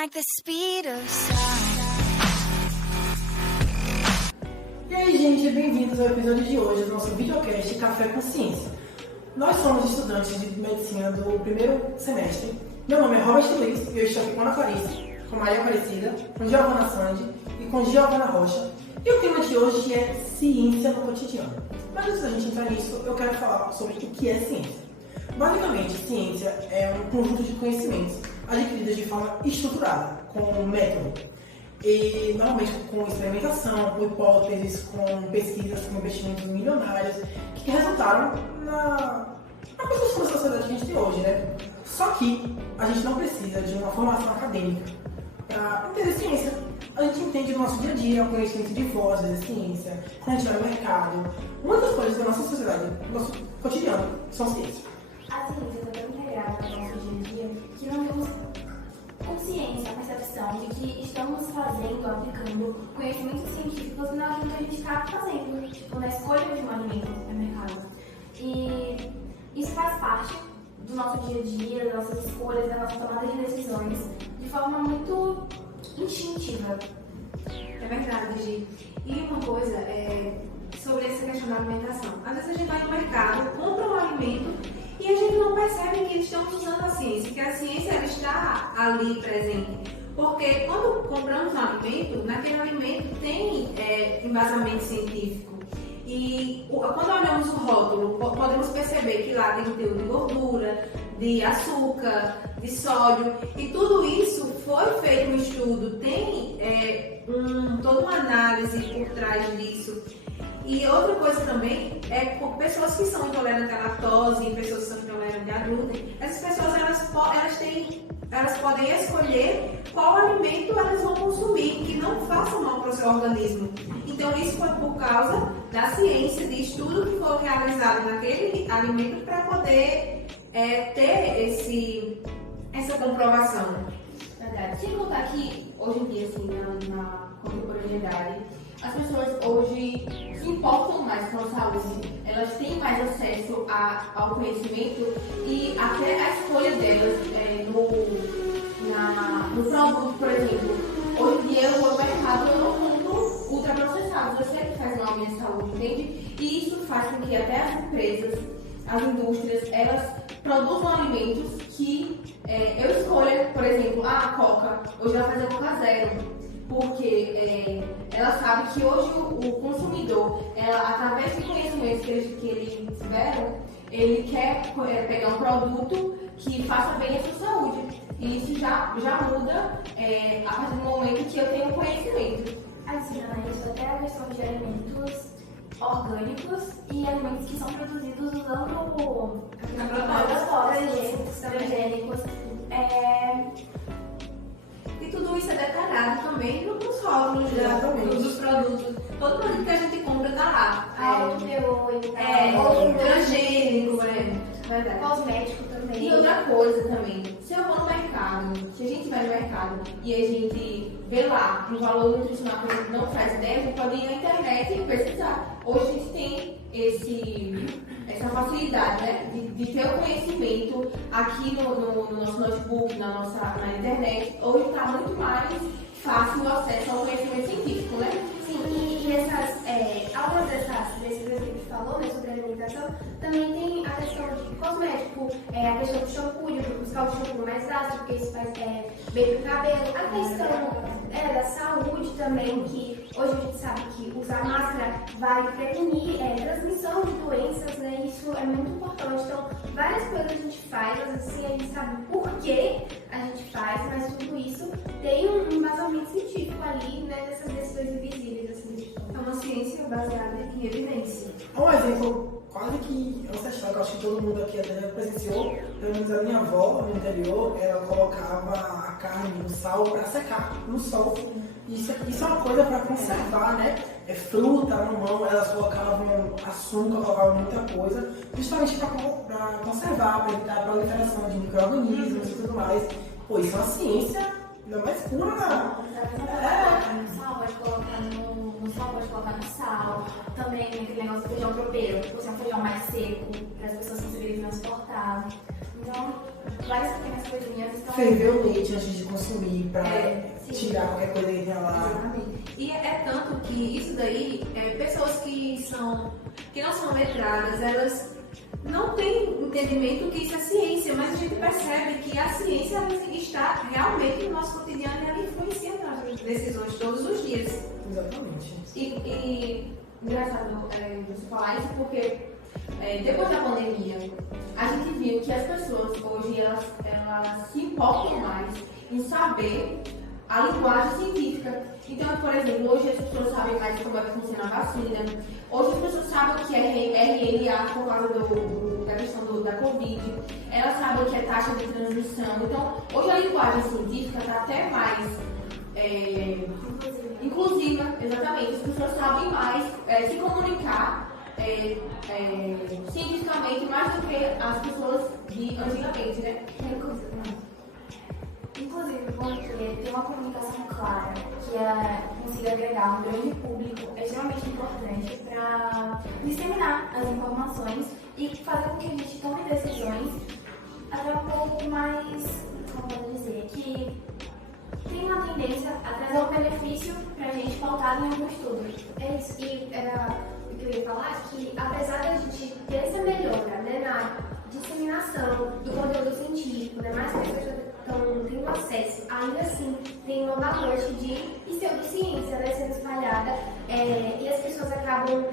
like the speed of sound. E aí, gente, bem-vindos ao episódio de hoje do nosso videocast Café com Ciência. Nós somos estudantes de medicina do primeiro semestre. Meu nome é Robert Luiz e eu estou aqui com Ana Clarice, com Maria Aparecida, com Giovana Sandy e com Giovana Rocha. E o tema de hoje é ciência no cotidiano. Mas antes da gente entrar nisso, eu quero falar sobre o que é ciência. Basicamente, ciência é um conjunto de conhecimentos adquiridos de forma estruturada, com método. E normalmente com experimentação, com hipóteses, com pesquisas, com investimentos milionários, que resultaram na construção da sociedade que a gente tem hoje, né? Só que a gente não precisa de uma formação acadêmica para entender ciência. A gente entende no nosso dia a dia, o conhecimento de vozes da ciência, quando a gente vai no mercado. Muitas coisas da nossa sociedade, do nosso cotidiano, são ciência. A ciência está tão integrada no nosso dia a dia que não temos consciência, a percepção de que estamos fazendo, aplicando conhecimentos científicos naquilo que a gente está fazendo, tipo na escolha de um alimento no mercado. E isso faz parte do nosso dia a dia, das nossas escolhas, da nossa tomada de decisões, de forma muito instintiva. É verdade, Gi. E uma coisa sobre essa questão da alimentação. Às vezes a gente vai no mercado, compra um alimento e a gente não percebe que eles estão usando a ciência, que a ciência ela está ali presente. Porque quando compramos um alimento, naquele alimento tem embasamento científico. E quando olhamos o rótulo, podemos perceber que lá tem conteúdo de gordura, de açúcar, de sódio, e tudo isso foi feito um estudo, tem toda uma análise por trás disso. E outra coisa também é com pessoas que são intolerantes à lactose, pessoas que são intolerantes a glúten, essas pessoas elas podem escolher qual alimento elas vão consumir, que não faça mal para o seu organismo. Então isso foi por causa da ciência, de estudo que foi realizado naquele alimento para poder ter essa comprovação. Verdade. Sem contar que hoje em dia, assim, na contemporaneidade, as pessoas hoje se importam mais com a saúde, elas têm mais acesso ao conhecimento e até a escolha delas no produto, por exemplo. Hoje em dia, eu vou ao mercado e eu não compro ultraprocessados, eu sei que faz mal à minha saúde, entende? E isso faz com que até as empresas, as indústrias, elas produzam alimentos que eu escolha, por exemplo, a Coca, hoje ela faz a Coca Zero. Porque ela sabe que hoje o consumidor, através de conhecimentos que eles tiveram, ele quer pegar um produto que faça bem à sua saúde. E isso já muda a partir do momento que eu tenho conhecimento. Adicionando isso até a questão de alimentos orgânicos e alimentos que são produzidos usando transgênicos. E tudo isso é detalhado também nos rótulos dos produtos. Todo produto que a gente compra está lá. Alto teor, transgênico, verdade. Cosmético também. E outra coisa também, se eu vou no mercado, se a gente vai no mercado e a gente vê lá um valor nutricional que a gente não faz ideia, a gente pode ir na internet e pesquisar. Hoje a gente tem essa facilidade, né, de ter o conhecimento aqui no nosso notebook, na internet. Hoje está muito mais fácil o acesso ao conhecimento científico, né? Sim, e algumas desses que a gente falou, né, sobre alimentação, também tem a questão de cosmético, a questão do shampoo, de buscar o shampoo mais ácido, porque isso faz bem pro cabelo. A questão da saúde também, que hoje a gente sabe que usar máscara vai prevenir transmissão de doenças, né? Isso é muito importante. Então, várias coisas a gente faz, às vezes assim, a gente sabe por que a gente faz, mas tudo isso tem um embasamento científico ali, né, nessas decisões invisíveis, assim. É uma ciência baseada em evidência. Um exemplo quase que ancestral, que eu acho que todo mundo aqui até presenciou, pelo menos a minha avó no interior, ela colocava a carne no sal para secar no sol. Isso é uma coisa para conservar, né? Fruta, mamão, elas colocavam açúcar, colocavam muita coisa, justamente para conservar, para evitar a proliferação de micro-organismos e tudo mais. Pô, isso é uma ciência não mais pura, não. No sal, pode colocar no sal. Também aquele negócio do feijão tropeiro, você é um feijão mais seco, para as pessoas conseguirem transportar. Então, várias pequenas coisinhas estão... Ferver o leite antes de consumir, ali para tirar qualquer coisa que tenha lá. Exatamente. E é tanto que isso daí, pessoas que não são letradas, elas não têm entendimento que isso é ciência, mas a gente percebe que a ciência está realmente no nosso cotidiano e ela influencia nas decisões todos os dias. Exatamente. E engraçado você falar isso porque depois da pandemia a gente viu que as pessoas hoje elas se importam mais em saber a linguagem científica. Então, por exemplo, hoje as pessoas sabem mais como é que funciona a vacina. Hoje as pessoas sabem o que é RNA por causa da questão da Covid. Elas sabem o que é taxa de transmissão. Então, hoje a linguagem científica está até mais inclusiva, exatamente. As pessoas sabem mais se comunicar cientificamente mais do que as pessoas de antigamente, né? Inclusive, porque ter uma comunicação clara que consiga agregar um grande público é extremamente importante para disseminar as informações e fazer com que a gente tome decisões até um pouco mais, como posso dizer, que tem uma tendência a trazer um benefício para a gente pautado em algum estudo. É isso. E o que eu ia falar, que apesar da gente ter essa melhora, né, na disseminação do conteúdo científico, né, mais pessoas estão tendo acesso, ainda assim tem uma avalanche de pseudociência, né, sendo espalhada, e as pessoas acabam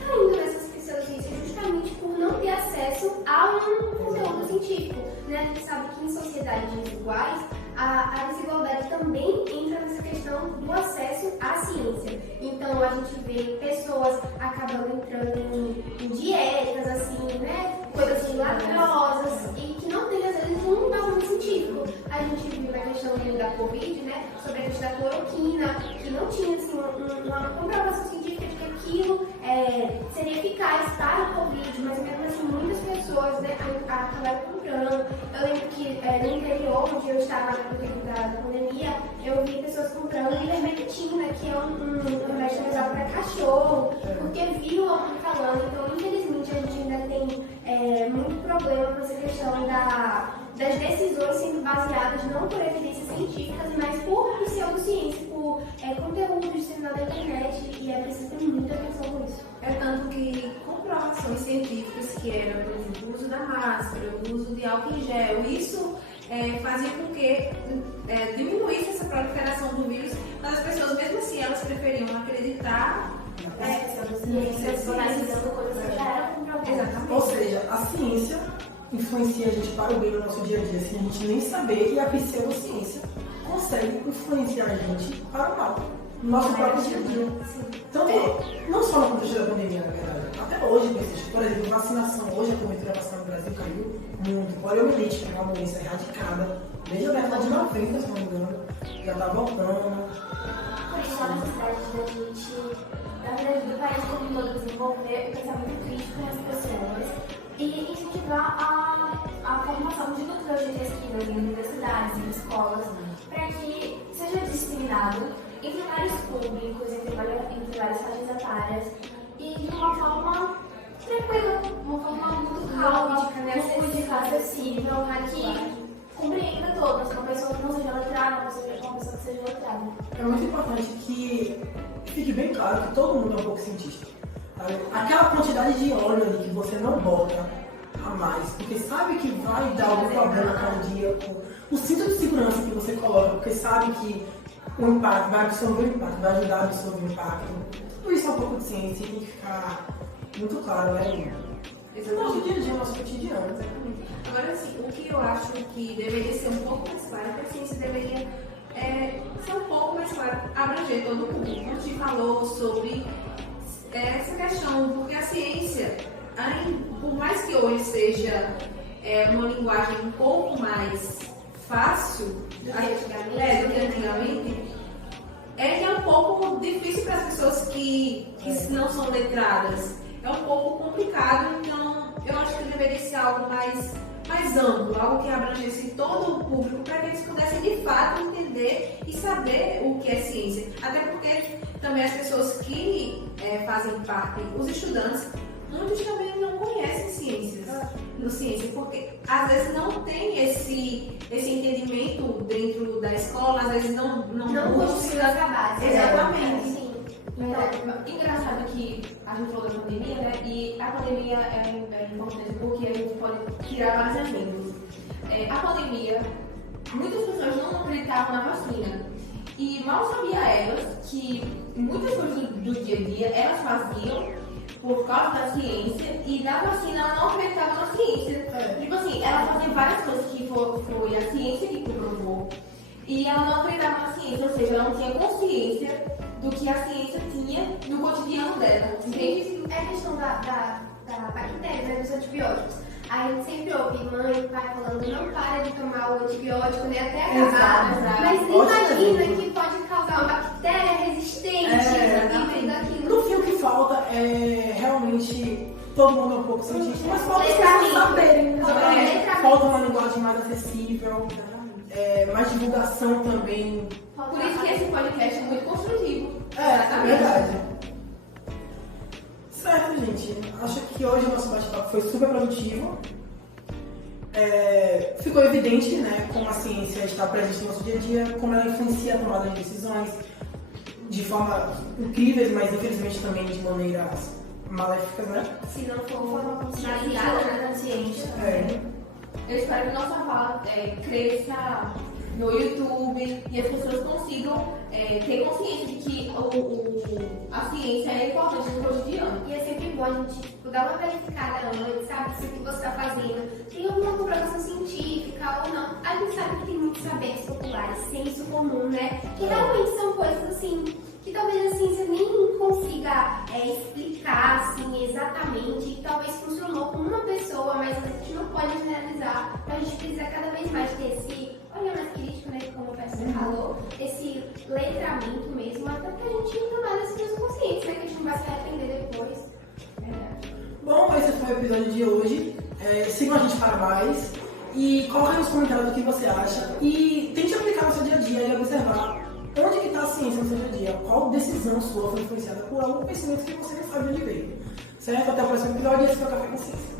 caindo nessas pseudociências justamente por não ter acesso a um conteúdo científico. Né? A gente sabe que em sociedades desiguais, a desigualdade também entra nessa questão do acesso à ciência. Então a gente vê pessoas acabando entrando em dietas, assim, né? Coisas milagrosas e que não tem, às vezes, um embasamento científico. A gente viu na questão da Covid, né? Sobre a questão da cloroquina, que não tinha assim, uma comprovação científica de que aquilo seria eficaz para o Covid, mas mesmo assim muitas pessoas, né, acabaram comprando. Eu lembro que no interior, onde eu estava no período da pandemia, eu vi pessoas comprando ivermectina, que é um remédio usado para cachorro, porque viram alguém falando. Então, infelizmente, a gente ainda tem muito problema com essa questão das decisões sendo baseadas não por evidências científicas, mas por pseudociência, por conteúdo disseminado na internet, e é preciso ter muita atenção com isso. É tanto que comprovações científicas que eram, por exemplo, o uso da máscara, o uso de álcool em gel, isso fazia com que diminuísse essa proliferação do vírus, mas as pessoas, mesmo assim, elas preferiam acreditar Ou seja, a ciência influencia a gente para o bem no nosso dia a dia, sem a gente nem saber, e a pseudociência consegue influenciar a gente para o mal, no nosso próprio dia a dia. Tanto, não só no contexto da pandemia, na verdade, até hoje persiste. Por exemplo, vacinação. Hoje a cobertura vacinal no Brasil caiu muito. Poliomielite, que é uma doença erradicada, desde a década de 90, se não me engano, já está voltando. Por isso, a necessidade da gente, na verdade, do país como um todo, desenvolver o pensamento crítico nas pessoas e incentivar a formação de cultura de pesquisa em universidades, em escolas, para que seja disseminado entre vários públicos, entre várias faixas etárias e de uma forma tranquila, uma forma muito calma, lúdica, acessível, que compreenda todos, uma pessoa que não seja letrada, uma pessoa que seja letrada. É muito importante que fique bem claro que todo mundo é um pouco cientista. Sabe? Aquela quantidade de óleo ali que você não bota a mais, porque sabe que vai dar algum problema cardíaco, o cinto de segurança que você coloca, porque sabe que o impacto vai absorver o impacto, vai ajudar a absorver o impacto. Tudo isso é um pouco de ciência e tem que ficar muito claro, né? Esse é o nosso dia a dia, o nosso cotidiano. Exatamente. Agora, sim, o que eu acho que deveria ser um pouco mais claro, que a ciência deveria ser um pouco mais claro, abranger todo o público. A gente falou sobre essa questão, porque a ciência, por mais que hoje seja uma linguagem um pouco mais fácil do que antigamente, é um pouco difícil para as pessoas que não são letradas. É um pouco complicado, então eu acho que deveria ser algo mais amplo, algo que abrangesse todo o público, para que eles pudessem de fato entender e saber o que é ciência. Até porque também as pessoas que fazem parte, os estudantes, muitos também não conhecem ciência, porque às vezes não tem esse entendimento dentro da escola, às vezes não construiu essa base. Exatamente. Sim. Engraçado que a gente falou da pandemia, né? E a pandemia é importante porque a gente pode tirar vários exemplos. A pandemia, muitas pessoas não acreditavam na vacina. E mal sabia elas que muitas coisas do dia a dia elas faziam por causa da ciência e da vacina ela não acreditava na ciência. Tipo assim, ela fazia várias coisas que foi a ciência que comprovou e ela não acreditava na ciência, ou seja, ela não tinha consciência do que a ciência tinha no cotidiano dela. Entende? É a questão da bactéria, né, dos antibióticos. A gente sempre ouve mãe e pai falando, não para de tomar o antibiótico, né, até acabar. Exato. Mas Ótimo imagina exemplo. que pode causar uma bactéria resistente e daquilo. No fim, o que falta é realmente todo mundo é um pouco cientista, mas falta as pessoas saberem. Falta uma linguagem mais acessível, mais divulgação também. Por isso que esse podcast é muito construtivo. É verdade. Certo, gente. Acho que hoje o nosso bate-papo foi super produtivo. Ficou evidente, né, como a ciência está presente no nosso dia a dia, como ela influencia a tomada de decisões de forma incríveis, mas infelizmente também de maneiras maléficas, né? Se não for uma baseada na ciência. Eu espero que nossa fala cresça no YouTube e as pessoas consigam ter consciência de que a ciência é importante no cotidiano. E é sempre bom a gente dar uma verificada antes, sabe? Se o que você está fazendo tem alguma comprovação científica ou não. A gente sabe que tem muitos saberes populares, senso comum, né? Que realmente são coisas assim que talvez a ciência nem consiga explicar assim, exatamente, e talvez funcionou com uma pessoa, mas a gente não pode generalizar. A gente precisa cada vez mais ter esse olhar mais crítico, né, como o Peça falou, esse letramento mesmo, até que a gente tomar decisões conscientes, né, que a gente não vai se arrepender depois. Bom, esse foi o episódio de hoje. Sigam a gente para mais e coloquem nos comentários o que você acha e tente aplicar no seu dia a dia e observar onde que está a ciência no seu dia a dia, qual decisão sua foi influenciada por algum conhecimento que você não sabe onde veio. Certo? Até o próximo episódio e esse foi o Café com Ciência.